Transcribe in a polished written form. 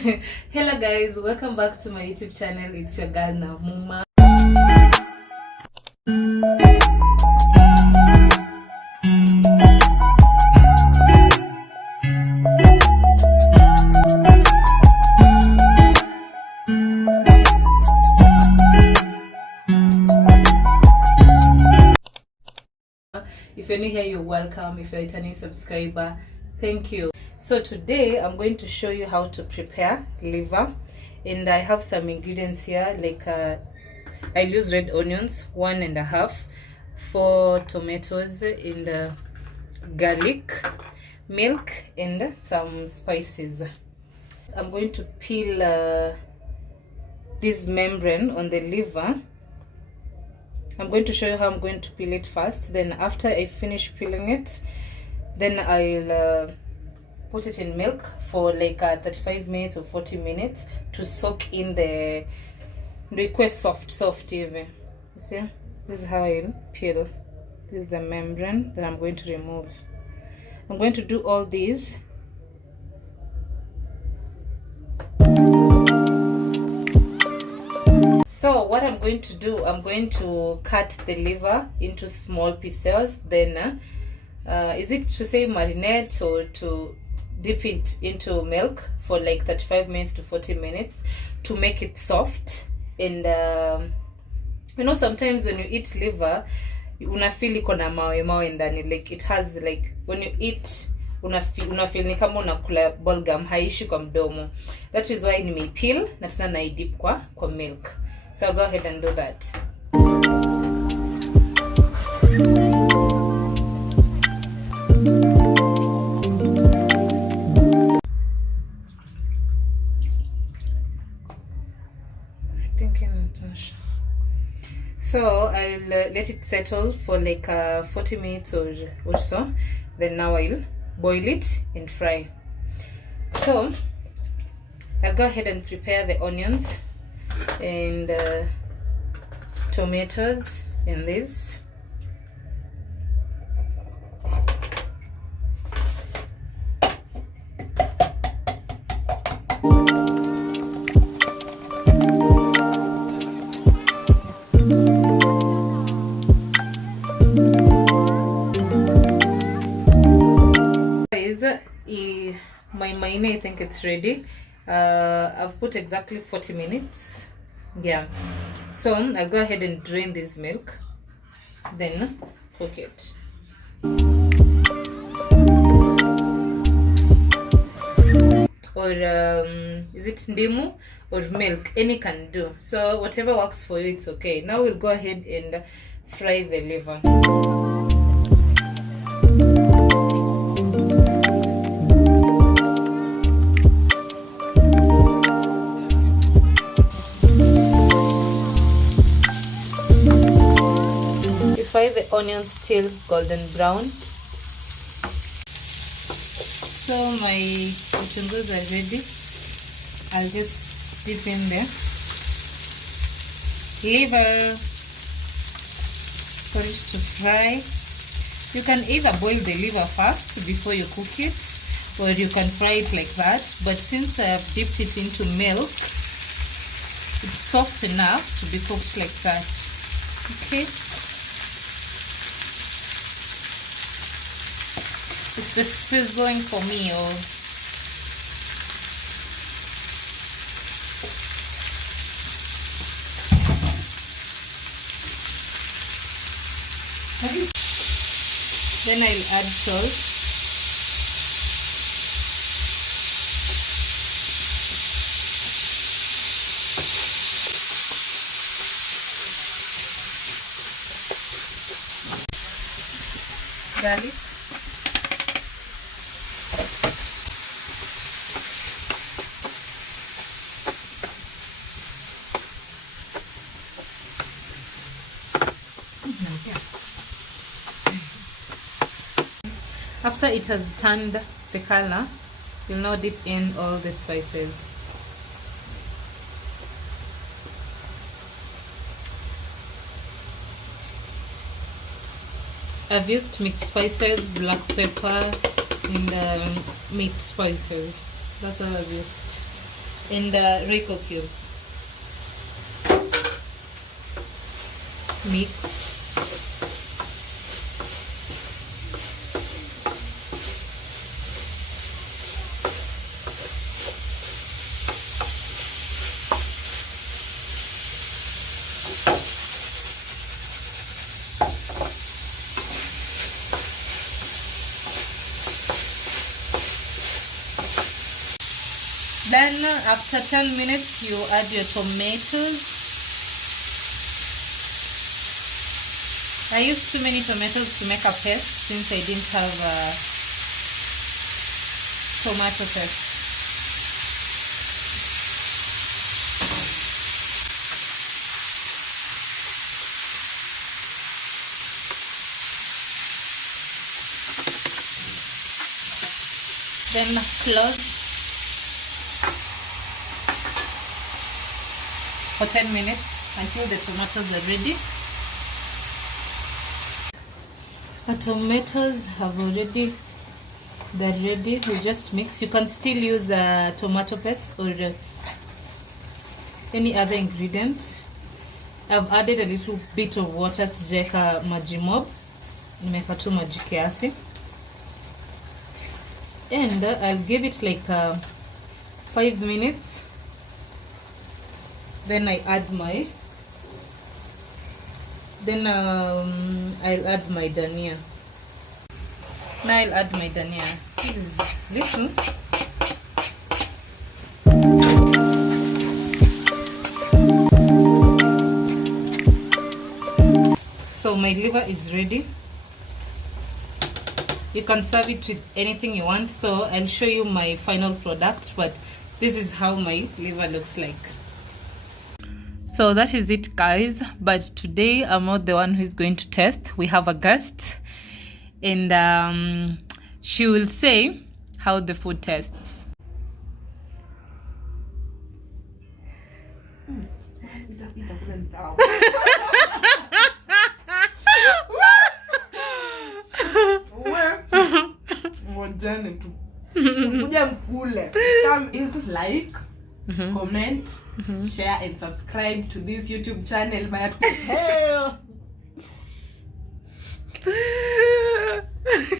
Hello guys, welcome back to my YouTube channel. It's your girl Namuma. If you're new here, you're welcome. If you're a returning subscriber, thank you. So today I'm going to show you how to prepare liver, and I have some ingredients here. Like I use red onions, 1.5, 4 tomatoes, and garlic, milk, and some spices. I'm going to peel this membrane on the liver. I'm going to show you how I'm going to peel it first. Then after I finish peeling it, then I'll put it in milk for like 35 minutes or 40 minutes to soak in the request soft even. You see, this is how I'll peel. This is the membrane that I'm going to remove. I'm going to do all these. So what I'm going to do, I'm going to cut the liver into small pieces. Then is it to say marinate or to dip it into milk for like 35 minutes to 40 minutes to make it soft? And you know, sometimes when you eat liver, una feel iko na mawe ndani, like it has, like when you eat una feel ni kama unakula balgam, haishi kwa mdomo. That is why nimeipeel na tena naidip kwa milk. So I'll go ahead and do that. So I'll let it settle for like 40 minutes or so. Then now I'll boil it and fry. So I'll go ahead and prepare the onions and tomatoes in this. My Maini, I think it's ready. I've put exactly 40 minutes. Yeah, so I'll go ahead and drain this milk, then cook it. Or is it ndimu or milk? Any can do. So whatever works for you, it's okay. Now we'll go ahead and fry the liver. Fry the onions till golden brown. So my vegetables are ready. I'll just dip in there. Liver for it to fry. You can either boil the liver first before you cook it, or you can fry it like that. But since I've dipped it into milk, it's soft enough to be cooked like that. Okay. It's the sizzling for me, or then I'll add salt. Garlic. After it has turned the color, you'll now dip in all the spices. I've used mixed spices, black pepper, and meat spices. That's what I've used. and Rico cubes. Mix. Then after 10 minutes you add your tomatoes. I used too many tomatoes to make a paste since I didn't have tomato paste. Then close for 10 minutes until the tomatoes are ready. Our tomatoes have already, they're ready. We just mix. You can still use tomato paste or any other ingredient. I've added a little bit of water, sijaweka maji mob, nimeweka tu maji kiasi, and I'll give it like 5 minutes. Then I add my, I'll add my dania. Now I'll add my dania. This is little. So my liver is ready. You can serve it with anything you want. So I'll show you my final product, but this is how my liver looks like. So that is it, guys. But today I'm not the one who is going to test. We have a guest, and she will say how the food tastes. Is like, comment, share and subscribe to this YouTube channel. Bye.